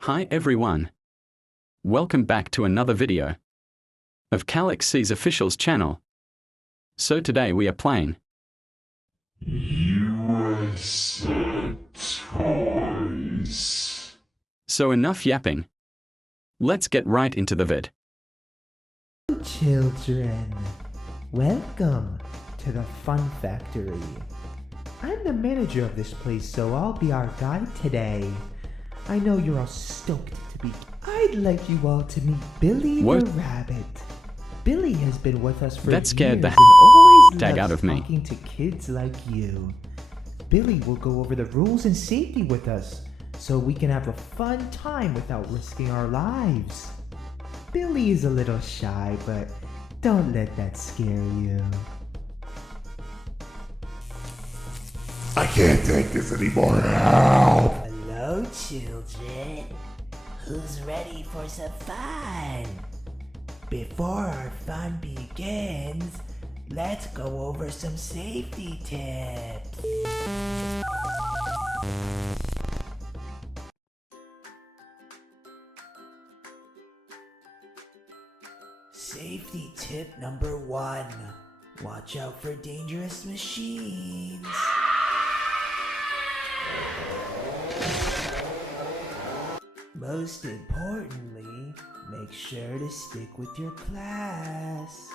Hi everyone. Welcome back to another video of Calix's Officials channel. So today we are playing USA Toys. So enough yapping. Let's get right into the vid. Children, welcome to the Fun Factory. I'm the manager of this place, so I'll be our guide today. I know you're all stoked to be. I'd like you all to meet Billy the Rabbit. Billy has been with us for That scared years the and always dag out loves of me. talking to kids like you. Billy will go over the rules and safety with us, so we can have a fun time without risking our lives. Billy is a little shy, but don't let that scare you. I can't take this anymore. Help! Hello, children. Who's ready for some fun? Before our fun begins, let's go over some safety tips. Safety tip number 1. Watch out for dangerous machines. Most importantly, make sure to stick with your class.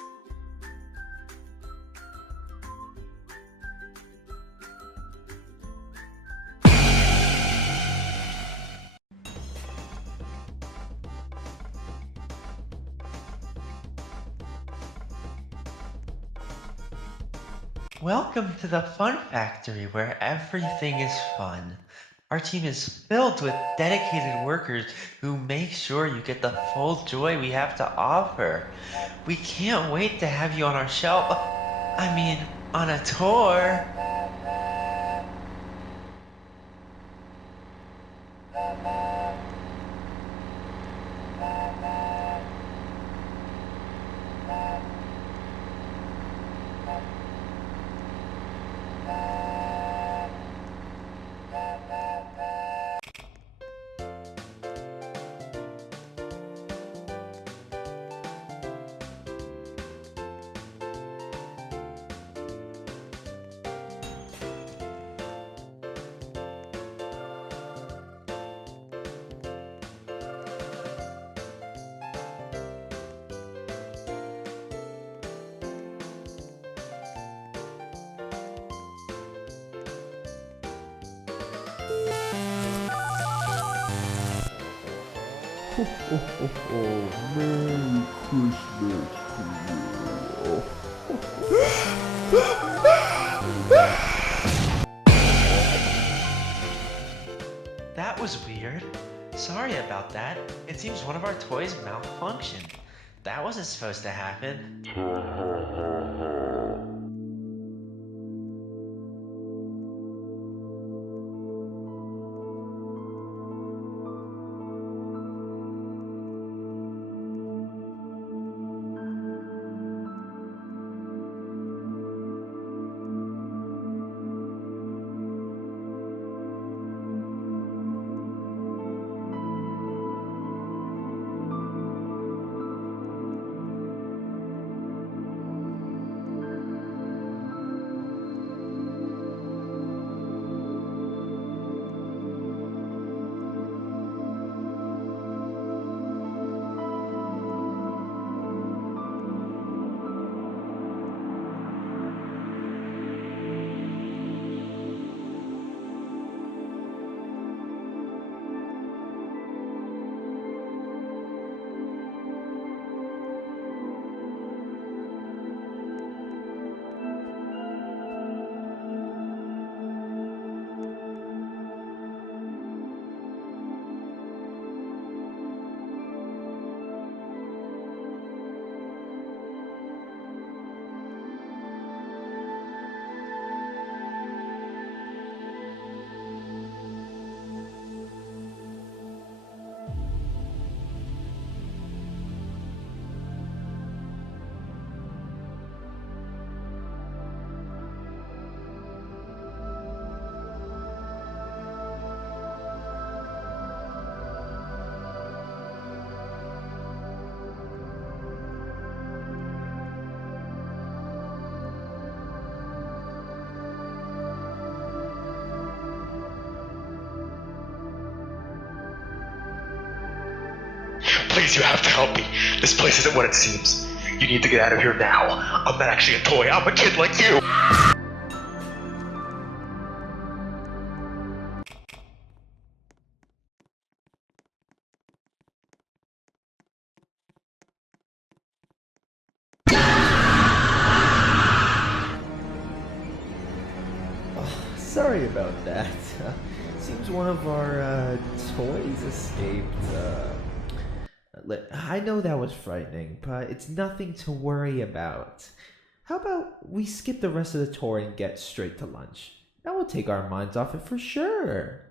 Welcome to the Fun Factory, where everything is fun. Our team is filled with dedicated workers who make sure you get the full joy we have to offer. We can't wait to have you on our show. On a tour. Merry Christmas to you. That was weird. Sorry about that. It seems one of our toys malfunctioned. That wasn't supposed to happen. Please, you have to help me. This place isn't what it seems. You need to get out of here now. I'm not actually a toy. I'm a kid like you. Sorry about that. Seems one of our toys escaped. I know that was frightening, but it's nothing to worry about. How about we skip the rest of the tour and get straight to lunch? That will take our minds off it for sure.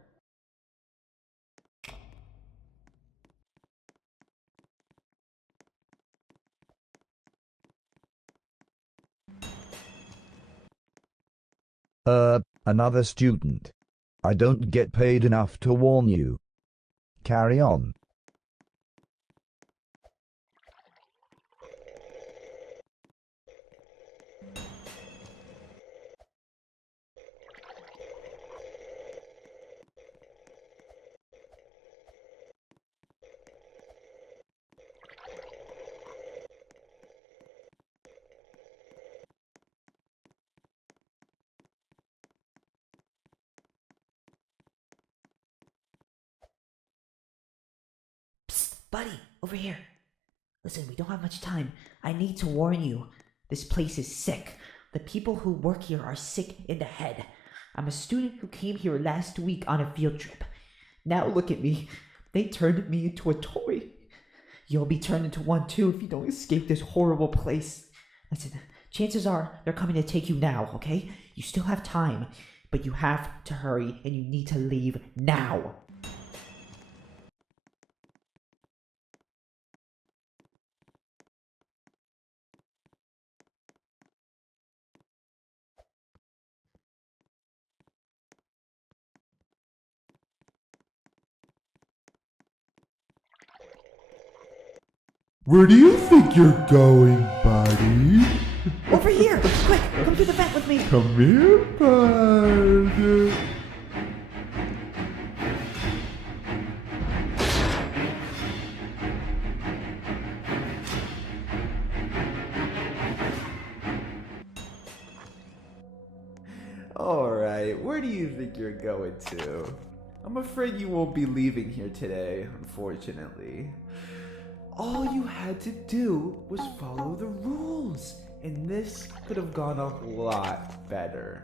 Another student. I don't get paid enough to warn you. Carry on. Buddy, over here. Listen, we don't have much time. I need to warn you. This place is sick. The people who work here are sick in the head. I'm a student who came here last week on a field trip. Now look at me. They turned me into a toy. You'll be turned into one too if you don't escape this horrible place. Listen, chances are they're coming to take you now, okay? You still have time, but you have to hurry and you need to leave now. Where do you think you're going, buddy? Over here! Quick, come to the vent with me! Come here, bud. Alright, where do you think you're going to? I'm afraid you won't be leaving here today, unfortunately. All you had to do was follow the rules, and this could have gone a lot better.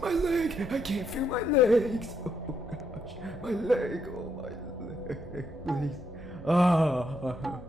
My leg, I can't feel my legs. Oh gosh, my leg, oh my leg, please. Ah.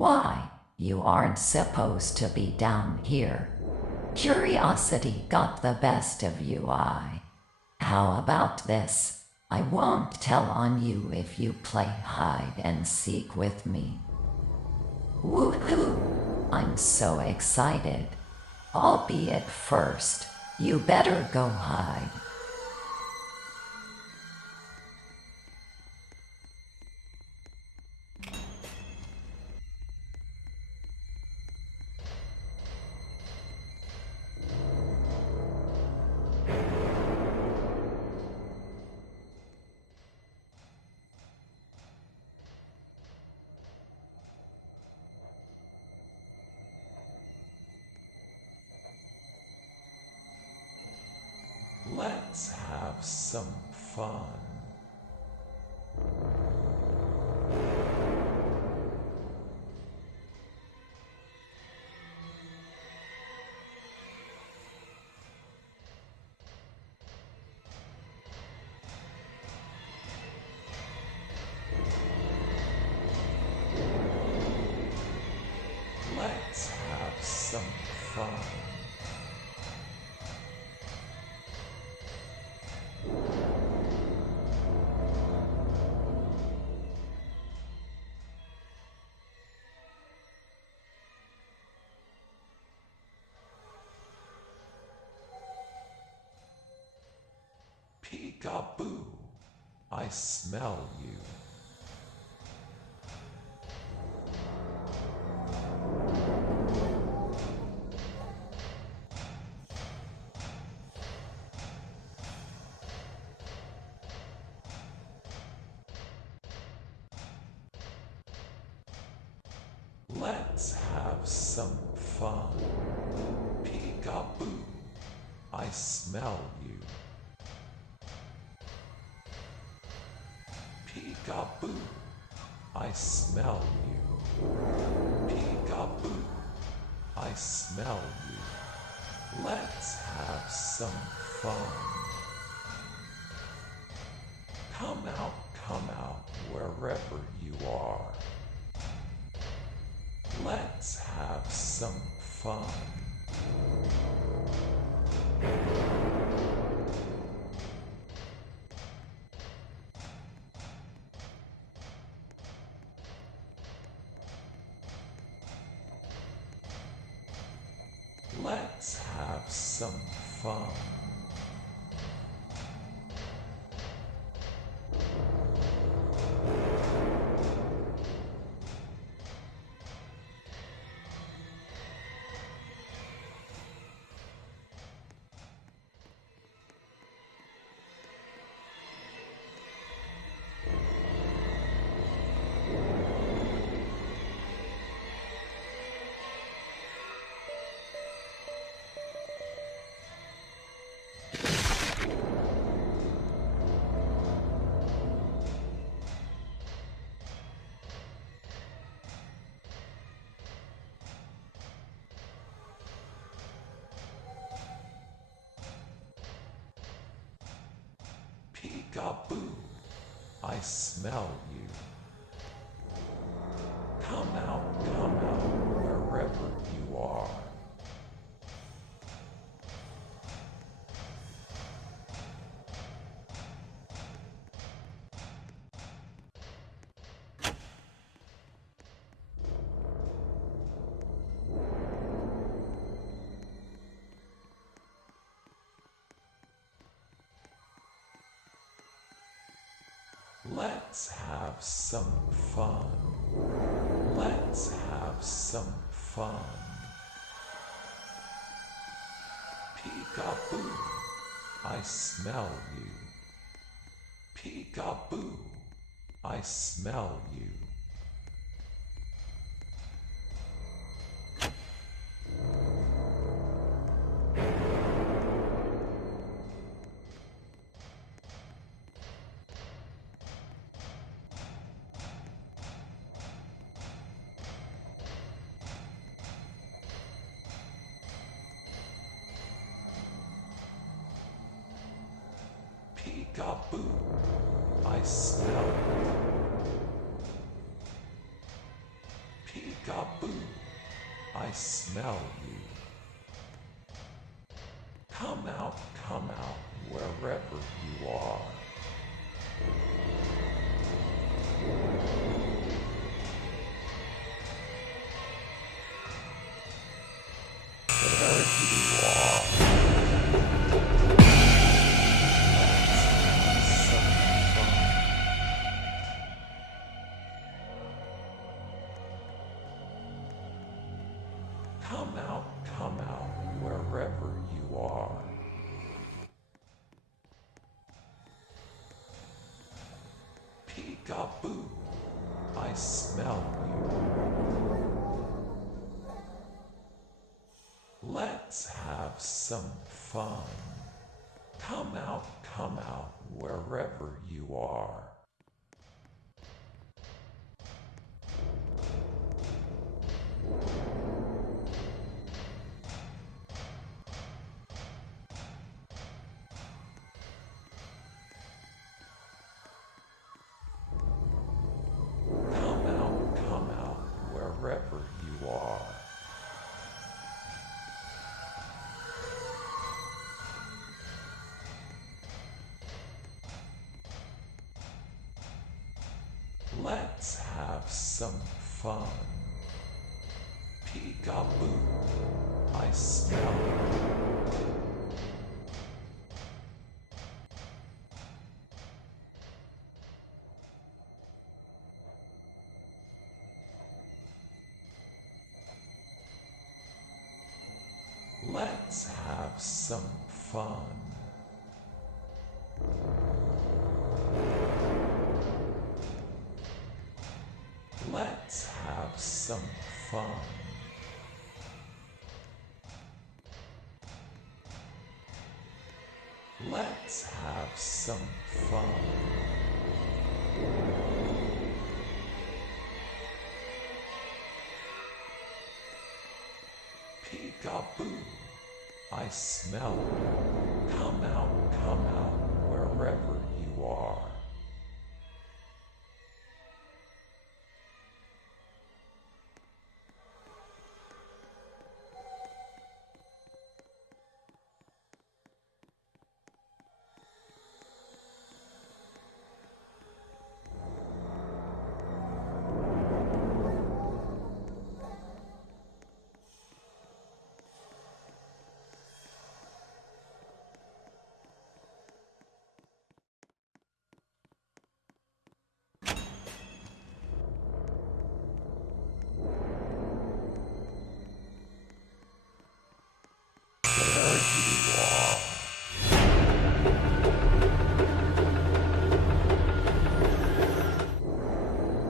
Why? You aren't supposed to be down here. Curiosity got the best of you, How about this? I won't tell on you if you play hide and seek with me. Woohoo! I'm so excited. Albeit first, you better go hide. Let's have some fun. Let's have some fun. Peekaboo, I smell you. Let's have some fun. Peekaboo, I smell you. Peekaboo, I smell you. Peekaboo, I smell you. Let's have some fun. Come out, wherever you are. Let's have some fun. Let's have some fun. Peekaboo, I smell you. Come out, wherever you are. Let's have some fun. Let's have some fun. Peekaboo, I smell you. Peekaboo, I smell you. Peekaboo, I smell you. Peekaboo, I smell you. Come out, wherever you are. There you are. Let's have some fun. Come out, wherever you are. Peekaboo, I smell you. Let's have some fun. Come out, wherever you are. Come out, wherever you are. Let's have some fun. Peekaboo, I smell you. Let's have some fun. Let's have some fun. Let's have some fun. Peekaboo, I smell you. Come out, wherever you are.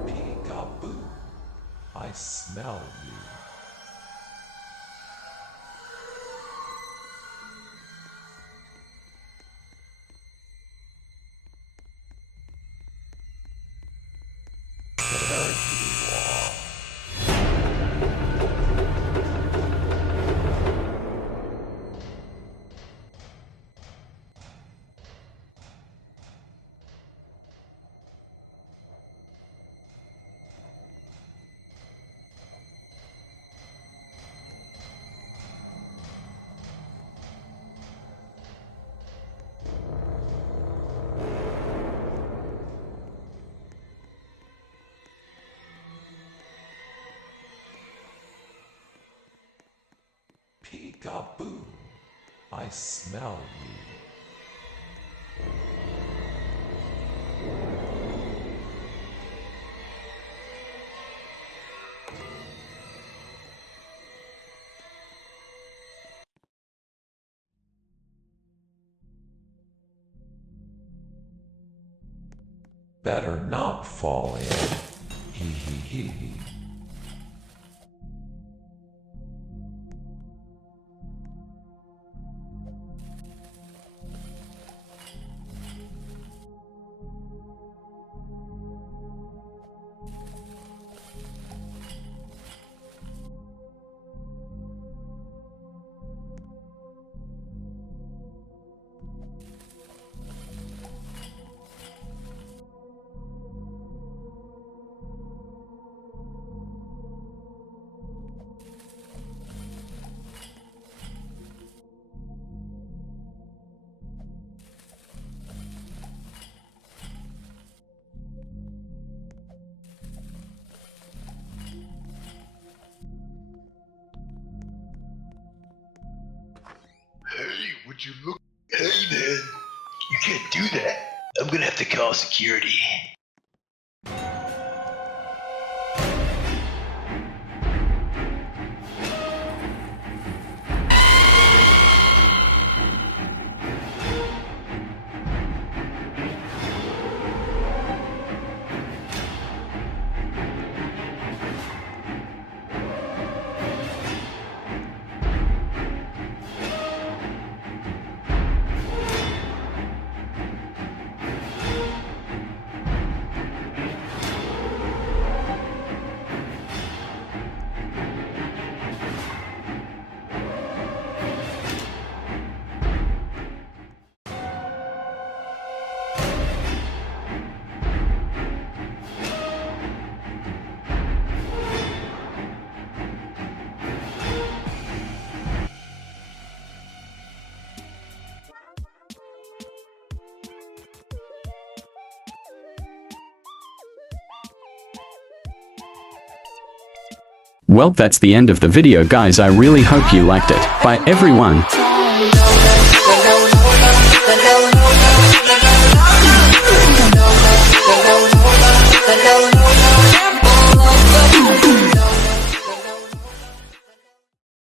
Peekaboo, I smell you. There you are. Peekaboo, I smell you. Better not fall in. Hee hee hee hee. would you look? Hey man, you can't do that. I'm gonna have to call security. Well, that's the end of the video, guys. I really hope you liked it. Bye everyone.